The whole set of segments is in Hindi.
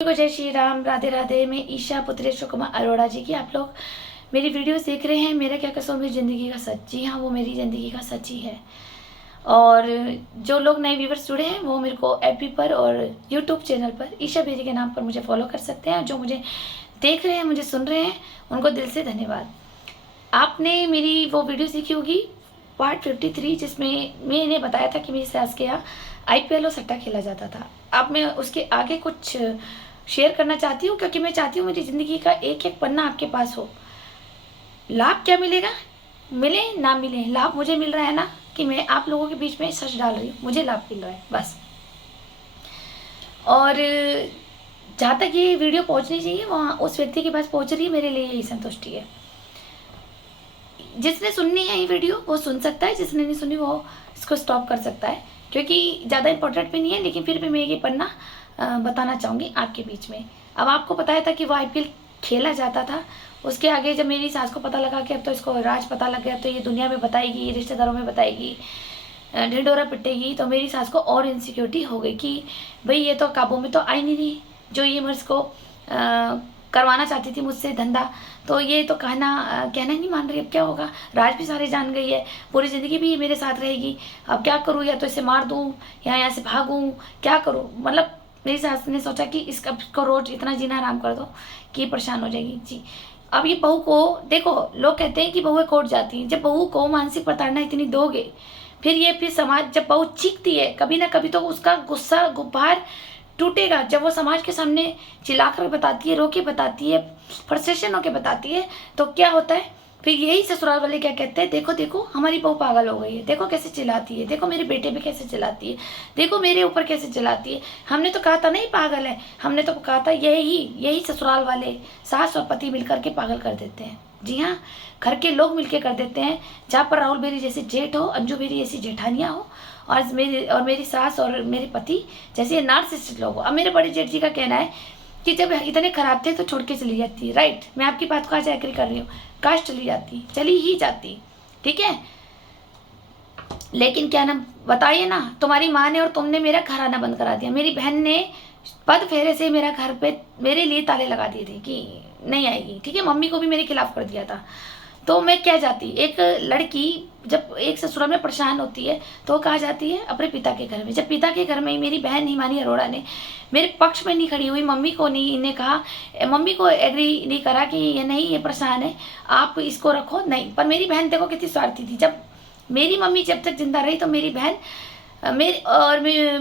को जय श्री राम, राधे राधे। मैं ईशा पुत्री अशोक कुमार अरोड़ा जी की आप लोग मेरी वीडियोस देख रहे हैं। मेरा क्या कसूर मेरी ज़िंदगी का सच। जी हाँ, वो मेरी ज़िंदगी का सच ही है। और जो लोग नए व्यूवर्स जुड़े हैं वो मेरे को एफबी पर और यूट्यूब चैनल पर ईशा बेरी के नाम पर मुझे फॉलो कर सकते हैं। जो मुझे देख रहे हैं, मुझे सुन रहे हैं, उनको दिल से धन्यवाद। आपने मेरी वो वीडियो देखी होगी पार्ट 53, जिसमें मैंने बताया था कि मेरी सास के यहाँ IPL और सट्टा खेला जाता था। अब मैं उसके आगे कुछ शेयर करना चाहती हूँ, क्योंकि मैं चाहती हूँ मेरी ज़िंदगी का एक एक पन्ना आपके पास हो। लाभ क्या मिलेगा, मिले ना मिले, लाभ मुझे मिल रहा है ना कि मैं आप लोगों के बीच में सच डाल रही हूँ, मुझे लाभ मिल रहा है बस। और जहाँ तक ये वीडियो पहुँचनी चाहिए वहाँ उस व्यक्ति के पास पहुँच रही है, मेरे लिए यही संतुष्टि है। जिसने सुननी है ये वीडियो वो सुन सकता है, जिसने नहीं सुनी वो इसको स्टॉप कर सकता है, क्योंकि ज़्यादा इंपॉर्टेंट भी नहीं है। लेकिन फिर भी मैं ये पन्ना बताना चाहूँगी आपके बीच में। अब आपको बताया था कि वो IPL खेला जाता था। उसके आगे जब मेरी सास को पता लगा कि अब तो इसको राज पता लग गया, तो ये दुनिया में बताएगी, रिश्तेदारों में बताएगी, ढिंडोरा पिटेगी, तो मेरी सास को और इनसिक्योरिटी हो गई कि भाई ये तो काबू में तो आई नहीं रही, जो ये मेरे को करवाना चाहती थी मुझसे धंधा, तो ये तो कहना ही नहीं मान रही। अब क्या होगा, राज भी सारे जान गई है, पूरी ज़िंदगी भी ये मेरे साथ रहेगी। अब क्या करूँ, या तो इसे मार दूँ या यहाँ से भागूँ, क्या करूँ। मतलब मेरी सास ने सोचा कि इसको रोज इतना जीना आराम कर दो कि परेशान हो जाएगी जी। अब ये बहू को देखो, लोग कहते हैं कि बहुएं कोर्ट जाती हैं। जब बहू को मानसिक प्रताड़ना इतनी दोगे, फिर समाज, जब बहू चीखती है कभी ना कभी, तो उसका गुस्सा गुब्बार टूटेगा। जब वो समाज के सामने चिल्लाकर बताती है, रो के बताती है, फ्रस्ट्रेशन होकर बताती है, तो क्या होता है फिर यही ससुराल वाले क्या कहते हैं, देखो देखो हमारी बहू पागल हो गई है, देखो कैसे चिल्लाती है, देखो मेरे बेटे पे कैसे चिल्लाती है, देखो मेरे ऊपर कैसे चिल्लाती है। हमने तो कहा था नहीं पागल है, हमने तो कहा था। यही ससुराल वाले सास और पति मिलकर के पागल कर देते हैं। जी हाँ, घर के लोग मिलकर कर देते हैं। जहाँ पर राहुल बेरी जैसे जेठ हो, अंजू बेरी जैसी जेठानियाँ हो, और मेरी सास और मेरे पति जैसे नार्सिसिस्ट लोग हो। अब मेरे बड़े जेठ जी का कहना है कि जब इतने खराब थे तो छोड़ के चली जाती। राइट, मैं आपकी बात को आज एग्री कर रही हूँ। काश चली ही जाती, ठीक है। लेकिन क्या ना बताइए ना, तुम्हारी माँ ने और तुमने मेरा घर आना बंद करा दिया। मेरी बहन ने पद फेरे से मेरा घर पे मेरे लिए ताले लगा दिए थे कि नहीं आएगी, ठीक है। मम्मी को भी मेरे खिलाफ कर दिया था। तो मैं क्या जाती, एक लड़की जब एक ससुराल में परेशान होती है तो वो कहाँ जाती है, अपने पिता के घर में। जब पिता के घर में ही मेरी बहन हिमानी अरोड़ा ने मेरे पक्ष में नहीं खड़ी हुई, मम्मी को नहीं, इन्हें कहा, मम्मी को एग्री नहीं करा कि ये नहीं, ये परेशान है, आप इसको रखो, नहीं। पर मेरी बहन देखो कितनी स्वार्थी थी। जब मेरी मम्मी जब तक जिंदा रही तो मेरी बहन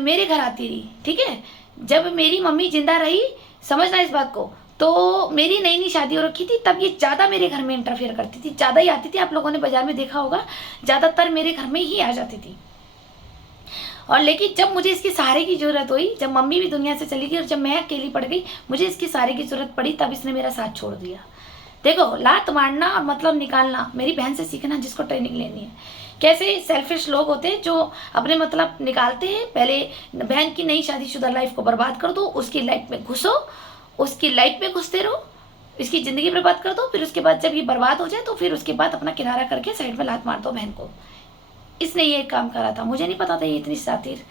मेरे घर आती रही, ठीक है। जब मेरी मम्मी जिंदा रही, समझना इस बात को, तो मेरी नई नई शादी हो रखी थी, तब ये ज़्यादा मेरे घर में इंटरफेयर करती थी, ज़्यादा ही आती थी। आप लोगों ने बाजार में देखा होगा, ज़्यादातर मेरे घर में ही आ जाती थी। और लेकिन जब मुझे इसके सहारे की ज़रूरत हुई, जब मम्मी भी दुनिया से चली गई और जब मैं अकेली पड़ गई, मुझे इसके सहारे की ज़रूरत पड़ी, तब इसने मेरा साथ छोड़ दिया। देखो, लात मारना और मतलब निकालना मेरी बहन से सीखना, जिसको ट्रेनिंग लेनी है। कैसे सेल्फिश लोग होते हैं जो अपने मतलब निकालते हैं। पहले बहन की नई शादीशुदा लाइफ को बर्बाद कर दो, उसकी लाइफ में घुसो, उसकी लाइफ में घुसते रहो, इसकी ज़िंदगी बर्बाद कर दो। फिर उसके बाद जब ये बर्बाद हो जाए तो फिर उसके बाद अपना किनारा करके साइड में लात मार दो बहन को। इसने ये काम करा था, मुझे नहीं पता था ये इतनी शातिर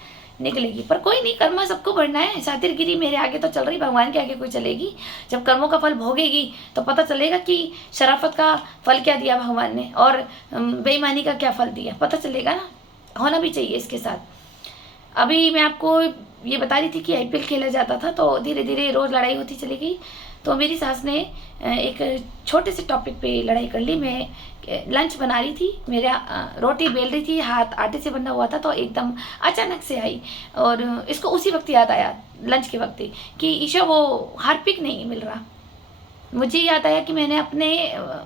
निकलेगी। पर कोई नहीं, कर्म सबको बढ़ना है। शातिरगिरी मेरे आगे तो चल रही, भगवान के आगे कोई चलेगी। जब कर्मों का फल भोगेगी तो पता चलेगा कि शराफत का फल क्या दिया भगवान ने और बेईमानी का क्या फल दिया, पता चलेगा ना। होना भी चाहिए इसके साथ। अभी मैं आपको ये बता रही थी कि IPL खेला जाता था, तो धीरे धीरे रोज़ लड़ाई होती चली गई। तो मेरी सास ने एक छोटे से टॉपिक पे लड़ाई कर ली। मैं लंच बना रही थी, मेरा रोटी बेल रही थी, हाथ आटे से बंधा हुआ था, तो एकदम अचानक से आई और इसको उसी वक्त याद आया, लंच के वक्त ही, कि ईशा वो हार्पिक नहीं मिल रहा। मुझे याद आया कि मैंने अपने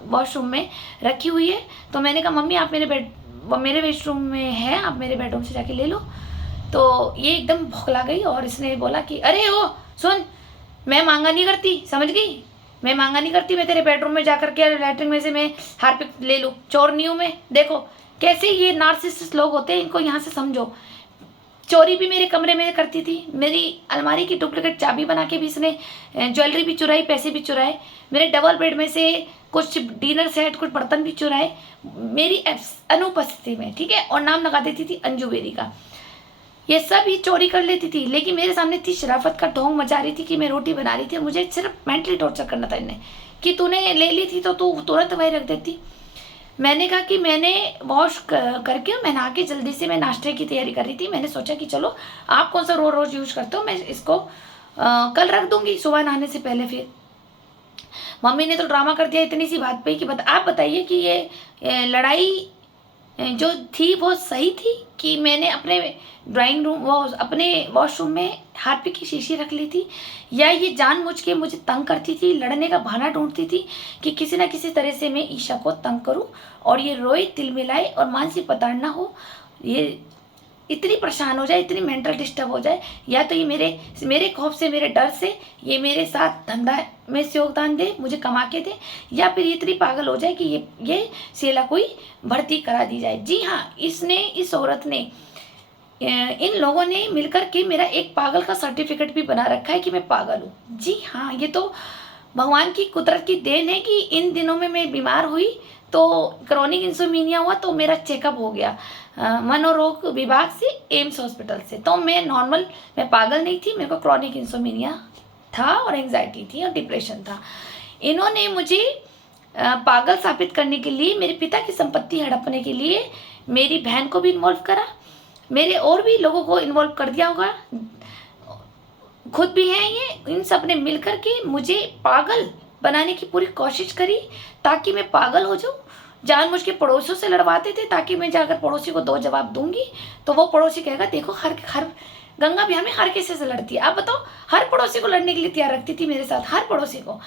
वॉशरूम में रखी हुई है। तो मैंने कहा मम्मी आप मेरे बेडरूम में है, आप मेरे बेडरूम से जाके ले लो। तो ये एकदम भौखला गई और इसने बोला कि अरे ओ सुन, मैं मांगा नहीं करती, समझ गई, मैं मांगा नहीं करती, मैं तेरे बेडरूम में जाकर के लैट्रिन में से मैं हार्पिक ले लूँ, चोर नहीं हूँ मैं। देखो कैसे ये नार्सिसिस्ट लोग होते हैं, इनको यहाँ से समझो। चोरी भी मेरे कमरे में करती थी, मेरी अलमारी की डुप्लीकेट चाबी बना के भी इसने ज्वेलरी भी चुराई, पैसे भी चुराए, मेरे डबल बेड में से कुछ डिनर सेट, कुछ बर्तन भी चुराए मेरी अनुपस्थिति में, ठीक है। और नाम लगा देती थी अंजू बेरी का। ये सब ही चोरी कर लेती थी, लेकिन मेरे सामने इतनी शराफत का ढोंग मचा रही थी कि मैं रोटी बना रही थी। मुझे सिर्फ मेंटली टॉर्चर करना था इन्हें कि तूने ले ली थी तो तू तुरंत वही रख देती। मैंने कहा कि मैंने वॉश करके मैं नहा के जल्दी से मैं नाश्ते की तैयारी कर रही थी। मैंने सोचा कि चलो आप कौन सा रोज रोज यूज करते हो, मैं इसको कल रख दूंगी सुबह नहाने से पहले। फिर मम्मी ने तो ड्रामा कर दिया इतनी सी बात पे कि आप बताइए कि ये लड़ाई जो थी वो सही थी कि मैंने अपने ड्राइंग रूम वो अपने वॉशरूम में हार्पिक की शीशी रख ली थी, या ये जानबूझ के मुझे तंग करती थी, लड़ने का बहाना ढूंढती थी कि किसी ना किसी तरह से मैं ईशा को तंग करूं और ये रोए, तिलमिलाए और मानसिक प्रताड़ना हो, ये इतनी परेशान हो जाए, इतनी मेंटल डिस्टर्ब हो जाए, या तो ये मेरे खौफ से, मेरे डर से ये मेरे साथ धंधा में से योगदान दे, मुझे कमा के दे, या फिर इतनी पागल हो जाए कि ये सेला कोई भर्ती करा दी जाए। जी हाँ, इस औरत ने, इन लोगों ने मिलकर के मेरा एक पागल का सर्टिफिकेट भी बना रखा है कि मैं पागल हूँ। जी हाँ, ये तो भगवान की कुदरत की देन है कि इन दिनों में मैं बीमार हुई तो क्रॉनिक इंसोमिनिया हुआ तो मेरा चेकअप हो गया मनोरोग विभाग से, एम्स हॉस्पिटल से। तो मैं पागल नहीं थी, मेरे को क्रॉनिक इंसोमिनिया था और एंग्जाइटी थी और डिप्रेशन था। इन्होंने मुझे पागल साबित करने के लिए, मेरे पिता की संपत्ति हड़पने के लिए मेरी बहन को भी इन्वॉल्व करा, मेरे और भी लोगों को इन्वॉल्व कर दिया होगा, खुद भी हैं ये। इन सब ने मिलकर के मुझे पागल बनाने की पूरी कोशिश करी ताकि मैं पागल हो जाऊं। जानबूझ के पड़ोसियों से लड़वाते थे ताकि मैं जाकर पड़ोसी को 2 जवाब दूंगी तो वो पड़ोसी कहेगा देखो हर गंगा भी हमें हर किसी से लड़ती है। आप बताओ, हर पड़ोसी को लड़ने के लिए तैयार रखती थी मेरे साथ, हर पड़ोसी को।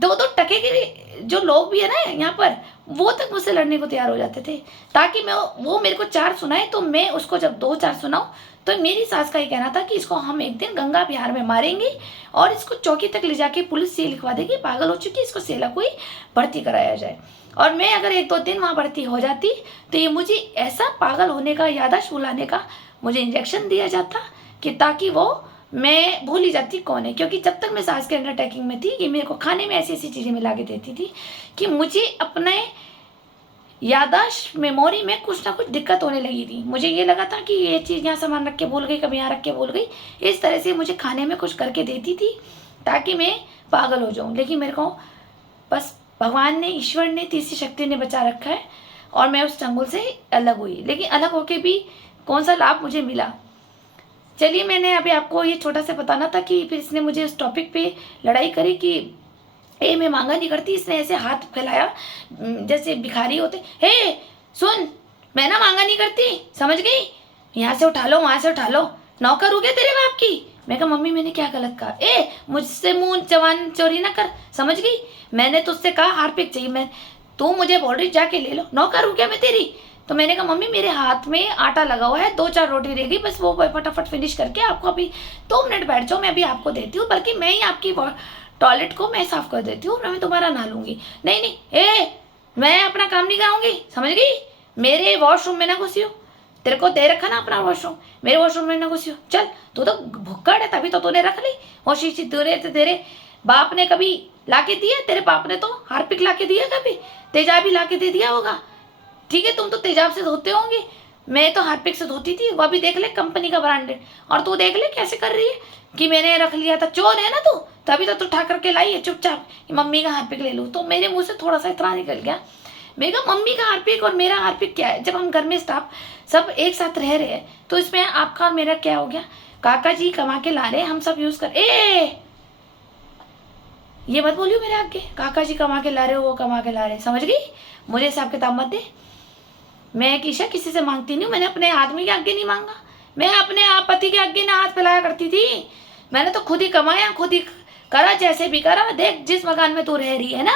2 टके के जो लोग भी है ना यहाँ पर, वो तक मुझसे लड़ने को तैयार हो जाते थे ताकि वो मेरे को 4 सुनाए तो मैं उसको जब 2-4 सुनाऊं तो मेरी सास का ये कहना था कि इसको हम एक दिन गंगा बिहार में मारेंगे और इसको चौकी तक ले जाके पुलिस से लिखवा देगी पागल हो चुकी, इसको सेला कोई भर्ती कराया जाए। और मैं अगर 1-2 दिन वहाँ भर्ती हो जाती तो ये मुझे ऐसा पागल होने का, याददाश्त भुलाने का मुझे इंजेक्शन दिया जाता कि ताकि वो मैं भूल ही जाती कौन है। क्योंकि जब तक मैं सास के अंडरटेकिंग में थी, ये मेरे को खाने में ऐसी ऐसी चीज़ें मिला के देती थी कि मुझे अपने याददाश्त मेमोरी में कुछ ना कुछ दिक्कत होने लगी थी। मुझे ये लगा था कि ये चीज़ यहाँ सामान रख के भूल गई, कभी यहाँ रख के भूल गई। इस तरह से मुझे खाने में कुछ करके देती थी ताकि मैं पागल हो जाऊँ। लेकिन मेरे को बस भगवान ने, ईश्वर ने, तीसरी शक्ति ने बचा रखा है और मैं उस चंगुल से अलग हुई। लेकिन अलग होके भी कौन सा लाभ मुझे मिला, चलिए मैंने अभी आपको ये छोटा सा बताना था कि फिर इसने मुझे उस टॉपिक पे लड़ाई करी कि मैं मांगा नहीं करती। इसने ऐसे हाथ फैलाया जैसे भिखारी होते, हे सुन, मैं ना मांगा नहीं करती, समझ गई, यहाँ से उठा लो, वहाँ से उठा लो, नौकर हो गया तेरे बाप की। मैं कहा मम्मी मैंने क्या गलत कहा, मुझसे मुंह जवान चोरी ना कर, समझ गई, मैंने तुझसे कहा हार्पिक चाहिए, मैं तू मुझे बोल रही जाके ले लो, नौकर हो गया मैं तेरी। तो मैंने कहा मम्मी मेरे हाथ में आटा लगा हुआ है, 2-4 रोटी रह गई, बस वो फटाफट फिनिश करके आपको अभी 2 मिनट बैठ जाओ, मैं अभी आपको देती हूँ, बल्कि मैं ही आपकी टॉयलेट को मैं साफ कर देती हूँ, मैं तुम्हारा नहा लूंगी। नहीं मैं अपना काम नहीं कराऊंगी, समझ गई, मेरे वॉशरूम में ना घुसी हो, तेरे को दे रखा ना अपना वॉशरूम, मेरे वॉशरूम में ना घुसी हो, चल तू तो भुक्कड़ है तभी तो तूने रख ली वो शीशी। तेरे बाप ने कभी लाके दिया, तेरे बाप ने तो हार्पिक लाके दिया, कभी तेजाब ही लाके दे दिया होगा, ठीक है, तुम तो तेजाब से धोते होंगे, मैं तो हार्पिक से धोती थी, वो भी देख ले कंपनी का ब्रांडेड। और तू देख ले कैसे कर रही है कि मैंने रख लिया था, चोर है ना तू, तभी तो तू उठा करके लाई है चुपचाप मम्मी का हार्पिक ले लूँ। तो मेरे मुंह से थोड़ा सा इतना निकल गया, मैं कहा मम्मी का हार्पिक और मेरा हार्पिक क्या है, जब हम घर में स्टाफ सब एक साथ रह रहे हैं तो इसमें आपका और मेरा क्या हो गया, काका जी कमा के ला रहे हैं, हम सब यूज कर, ये मत बोलियो मेरे आगे, काका जी कमा के ला रहे हो, वो कमा के ला रहे, समझ गई, मुझे हिसाब किताब मत दे। मैं ईशा किसी से मांगती नहीं हूँ, मैंने अपने आदमी के आगे नहीं मांगा, मैं अपने आप पति के आगे ना हाथ फैलाया करती थी, मैंने तो खुद ही कमाया, खुद ही करा, जैसे भी करा। देख जिस मकान में तू रह रही है ना,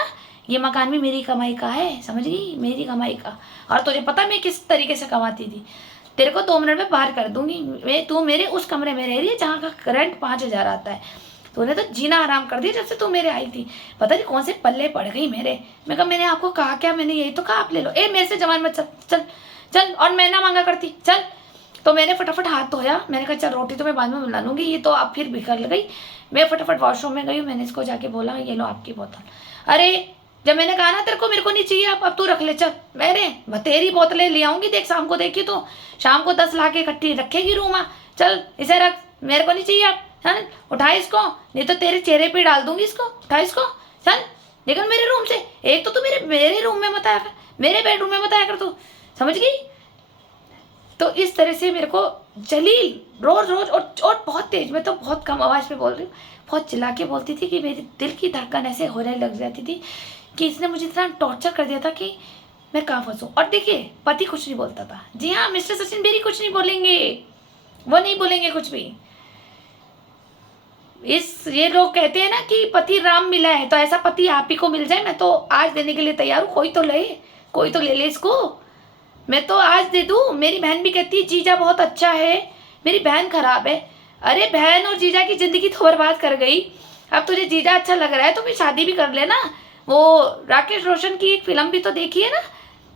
ये मकान भी मेरी कमाई का है, समझ गई, मेरी कमाई का। और तुझे पता मैं किस तरीके से कमाती थी, तेरे को 2 मिनट में बाहर कर दूंगी। तू मेरे उस कमरे में रह रही है जहाँ का रेंट 5,000 आता है, तूने तो जीना आराम कर दिया जब से तू मेरे आई थी, पता नहीं कौन से पल्ले पड़ गई मेरे। मैं कहा मैंने आपको कहा क्या, मैंने यही तो कहा आप ले लो, मेरे से जवान मत, चल चल चल, और मैं ना मांगा करती, चल। तो मैंने फटाफट हाथ धोया, मैंने कहा चल रोटी तो मैं बाद में बना लूँगी, ये तो अब फिर बिखर गई। मैं फटाफट वॉशरूम में गई, मैंने इसको जाके बोला ये लो आपकी बोतल। अरे जब मैंने कहा ना तेरे को मेरे को नहीं चाहिए, अब तू रख ले, चल। मैं तेरी बोतलें ले आऊंगी, देख शाम को, देखी तो शाम को 10 ला के इकट्ठी रखेगी रूम में। चल इसे रख, मेरे को नहीं चाहिए अब, चल उठा इसको, नहीं तो तेरे चेहरे पे डाल दूंगी इसको, उठा इसको, चल निकल मेरे रूम से। एक तो तू मेरे रूम में मत आया कर, मेरे बेडरूम में मत आया कर तू, समझ गई। तो इस तरह से मेरे को जलील रोज रोज और बहुत तेज, मैं तो बहुत कम आवाज़ पे बोल रही हूँ, बहुत चिल्ला के बोलती थी कि मेरे दिल की धड़कन ऐसे होने लग जाती थी कि इसने मुझे इतना टॉर्चर कर दिया था कि मैं कहाँ फंसूँ। और देखिए पति कुछ नहीं बोलता था, जी हाँ मिस्टर सचिन बेरी कुछ नहीं बोलेंगे, वो नहीं बोलेंगे कुछ भी। ये लोग कहते हैं ना कि पति राम मिला है, तो ऐसा पति आप ही को मिल जाए, मैं तो आज देने के लिए तैयार हूँ। कोई तो ले ले इसको, मैं तो आज दे दूँ। मेरी बहन भी कहती है जीजा बहुत अच्छा है, मेरी बहन खराब है। अरे बहन और जीजा की जिंदगी तो बर्बाद कर गई, अब तुझे जीजा अच्छा लग रहा है तो फिर शादी भी कर लेना। वो राकेश रोशन की एक फिल्म भी तो देखी है ना,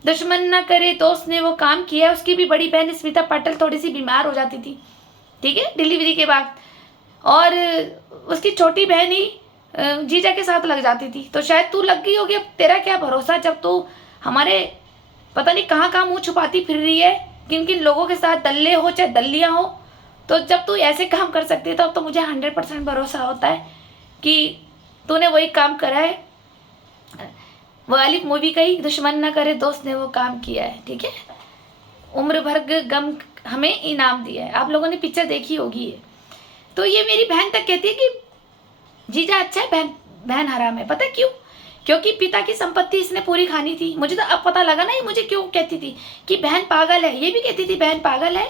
दुश्मन ना करे दोस्त ने वो काम किया। उसकी भी बड़ी बहन स्मिता पाटिल थोड़ी सी बीमार हो जाती थी, ठीक है, डिलीवरी के बाद, और उसकी छोटी बहन ही जीजा के साथ लग जाती थी। तो शायद तू लग गई होगी, अब तेरा क्या भरोसा, जब तू हमारे पता नहीं कहाँ कहाँ मुँह छुपाती फिर रही है, किन किन लोगों के साथ दल्ले हो चाहे दल्लियाँ हो। तो जब तू ऐसे काम कर सकती है, तो मुझे 100% भरोसा होता है कि तूने वही काम करा है, वो वाली मूवी का ही, दुश्मन ना करे दोस्त ने वो काम किया है, ठीक है। उम्र भर गम हमें इनाम दिया है, आप लोगों ने पिक्चर देखी होगी ये। तो ये मेरी बहन तक कहती है कि जीजा अच्छा है, बहन हराम है। पता क्यों? क्योंकि पिता की संपत्ति इसने पूरी खानी थी। मुझे तो अब पता लगा ना ये मुझे क्यों कहती थी कि बहन पागल है, ये भी कहती थी बहन पागल है,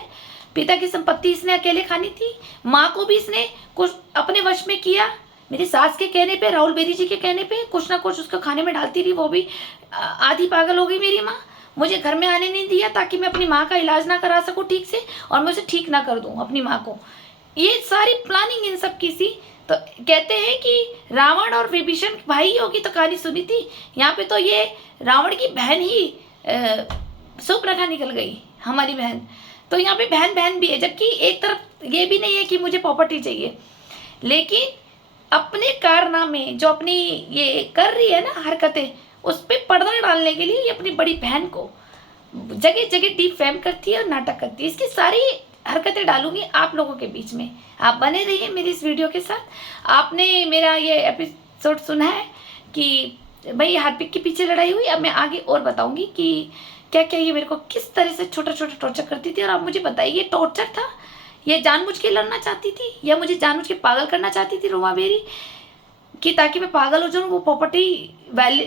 पिता की संपत्ति इसने अकेले खानी थी। माँ को भी इसने कुछ अपने वश में किया, मेरी सास के कहने पे, राहुल बेरी जी के कहने पे कुछ ना कुछ उसको खाने में डालती रही, वो भी आधी पागल हो गई मेरी माँ। मुझे घर में आने नहीं दिया ताकि मैं अपनी माँ का इलाज ना करा सकूँ ठीक से, और मैं उसे ठीक ना कर दूँ अपनी माँ को। ये सारी प्लानिंग इन सब की सी। तो कहते हैं कि रावण और विभीषण भाई होगी तो कहानी सुनी थी, यहाँ पे तो ये रावण की बहन ही सुपर्णखा निकल गई, हमारी बहन। तो यहाँ पे बहन बहन भी है, जबकि एक तरफ ये भी नहीं है कि मुझे प्रॉपर्टी चाहिए, लेकिन अपने कारनामे जो अपनी ये कर रही है ना हरकतें, उस पर पर्दा डालने के लिए ये अपनी बड़ी बहन को जगह जगह डिफेम करती है और नाटक करती है। इसकी सारी हरकतें डालूंगी आप लोगों के बीच में, आप बने रहिए मेरी इस वीडियो के साथ। आपने मेरा ये एपिसोड सुना है कि भाई हार्पिक के पीछे लड़ाई हुई, अब मैं आगे और बताऊंगी कि क्या क्या ये मेरे को किस तरह से छोटा छोटा टॉर्चर करती थी। और आप मुझे बताइए ये टॉर्चर था, ये जानबूझ के लड़ना चाहती थी या मुझे जानबूझ के पागल करना चाहती थी रोमा बेरी, कि ताकि मैं पागल हो जाऊँ, वो प्रॉपर्टी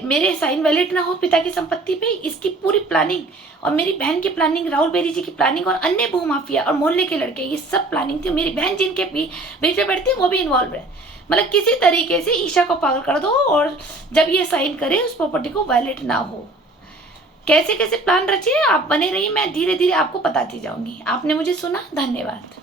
मेरे साइन वैलिड ना हो पिता की संपत्ति पे। इसकी पूरी प्लानिंग, और मेरी बहन की प्लानिंग, राहुल बेरी जी की प्लानिंग, और अन्य भूमाफिया और मोहल्ले के लड़के, ये सब प्लानिंग थी। मेरी बहन जिनके बीच में बैठती है वो भी इन्वॉल्व है। मतलब किसी तरीके से ईशा को पागल कर दो और जब ये साइन करे उस प्रॉपर्टी को वैलिड ना हो। कैसे कैसे प्लान रचिए, आप बने रहिए, मैं धीरे धीरे आपको बताती जाऊंगी। आपने मुझे सुना, धन्यवाद।